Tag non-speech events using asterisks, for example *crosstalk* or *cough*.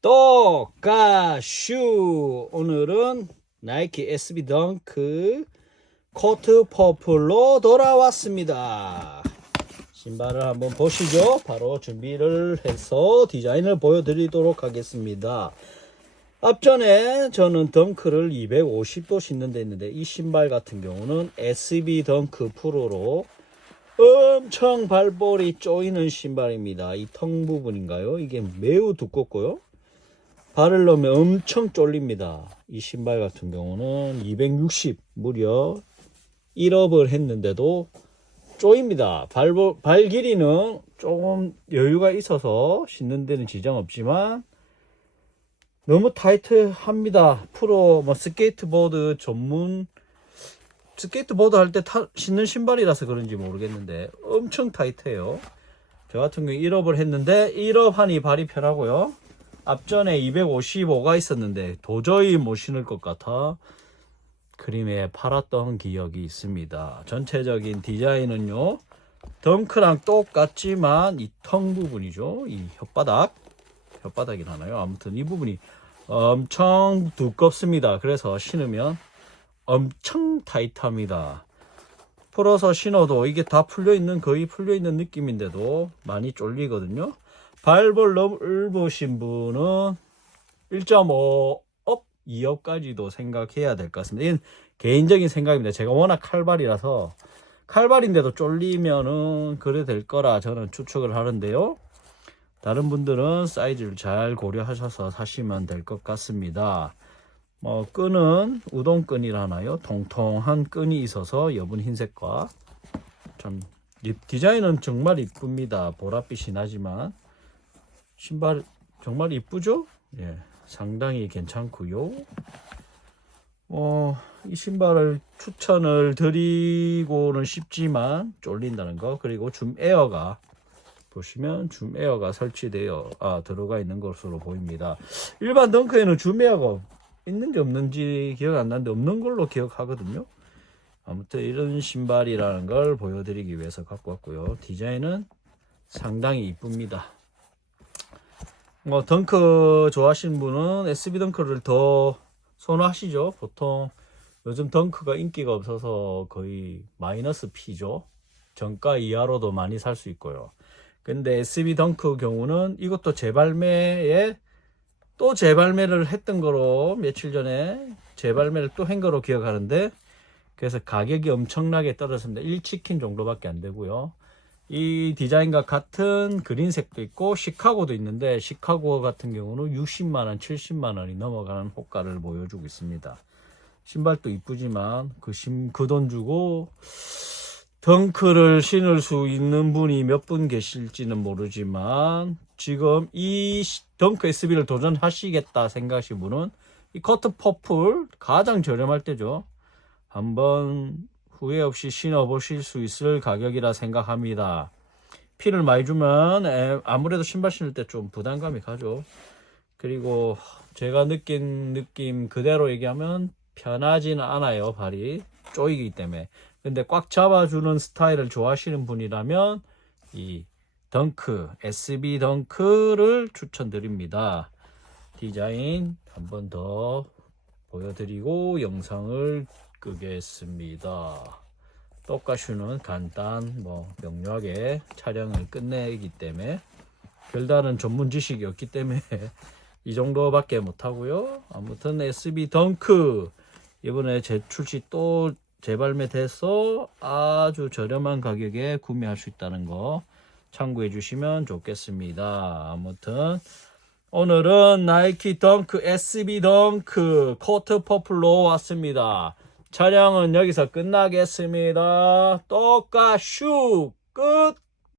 또까슈 오늘은 나이키 SB 덩크 코트 퍼플로 돌아왔습니다. 신발을 한번 보시죠. 바로 준비를 해서 디자인을 보여드리도록 하겠습니다. 앞전에 저는 덩크를 250도 신는 데 있는데 이 신발 같은 경우는 SB 덩크 프로로 엄청 발볼이 쪼이는 신발입니다. 이텅 부분인가요? 이게 매우 두껍고요. 발을 넣으면 엄청 쫄립니다. 이 신발 같은 경우는 260 무려 1업을 했는데도 쪼입니다. 발, 발 길이는 조금 여유가 있어서 신는 데는 지장 없지만 너무 타이트합니다. 프로 뭐 스케이트보드 전문 스케이트보드 할 때 신는 신발이라서 그런지 모르겠는데 엄청 타이트해요. 저 같은 경우 1업을 했는데 1업 하니 발이 편하고요. 앞전에 255가 있었는데 도저히 못 신을 것 같아 그림에 팔았던 기억이 있습니다. 전체적인 디자인은요. 덩크랑 똑같지만 이텅 부분이죠. 이 혓바닥 혓바닥이라나요? 아무튼 이 부분이 엄청 두껍습니다. 그래서 신으면 엄청 타이트합니다. 풀어서 신어도 이게 다 풀려 있는 거의 풀려 있는 느낌인데도 많이 쫄리거든요. 발볼 넓으신 분은 1.5업, 2업까지도 생각해야 될 것 같습니다. 이건 개인적인 생각입니다. 제가 워낙 칼발이라서 칼발인데도 쫄리면은 그래 될 거라 저는 추측을 하는데요. 다른 분들은 사이즈를 잘 고려하셔서 사시면 될 것 같습니다. 뭐 끈은 우동끈이라나요? 통통한 끈이 있어서 여분 흰색과 참이 디자인은 정말 이쁩니다. 보랏빛이 나지만 신발 정말 이쁘죠? 예, 상당히 괜찮고요. 어, 이 신발을 추천을 드리고는 싶지만 쫄린다는 거 그리고 줌 에어가 보시면 줌 에어가 설치되어 아, 들어가 있는 것으로 보입니다. 일반 덩크에는 줌 에어가 있는지 없는지 기억 안 나는데 없는 걸로 기억하거든요. 아무튼 이런 신발이라는 걸 보여드리기 위해서 갖고 왔고요. 디자인은 상당히 이쁩니다. 뭐 덩크 좋아하시는 분은 SB 덩크를 더 선호하시죠. 보통 요즘 덩크가 인기가 없어서 거의 마이너스 P죠. 정가 이하로도 많이 살 수 있고요. 근데 SB 덩크 경우는 이것도 재발매에 또 재발매를 했던 거로 며칠 전에 재발매를 또 한 거로 기억하는데 그래서 가격이 엄청나게 떨어졌습니다. 1치킨 정도밖에 안 되고요. 이 디자인과 같은 그린색도 있고 시카고도 있는데 시카고 같은 경우는 60만원, 70만원이 넘어가는 호가를 보여주고 있습니다. 신발도 이쁘지만 그그돈 주고 덩크를 신을 수 있는 분이 몇 분 계실지는 모르지만 지금 이 덩크 SB를 도전하시겠다 생각하시는 분은 이 커트 퍼플 가장 저렴할 때죠. 한번 후회 없이 신어보실 수 있을 가격이라 생각합니다. 피를 많이 주면 에, 아무래도 신발 신을 때 좀 부담감이 가죠. 그리고 제가 느낀 느낌 그대로 얘기하면 편하지는 않아요. 발이 쪼이기 때문에. 근데 꽉 잡아주는 스타일을 좋아하시는 분이라면 이 덩크, SB 덩크를 추천드립니다. 디자인 한번 더 보여드리고 영상을 끄겠습니다. 똑가슈는 간단, 뭐 명료하게 촬영을 끝내기 때문에 별다른 전문 지식이 없기 때문에 *laughs* 이 정도밖에 못하고요. 아무튼 SB 덩크 이번에 재출시 또 재발매 돼서 아주 저렴한 가격에 구매할 수 있다는 거 참고해 주시면 좋겠습니다. 아무튼 오늘은 나이키 덩크 SB 덩크 코트 퍼플로 왔습니다. 촬영은 여기서 끝나겠습니다. 또까슈 끝!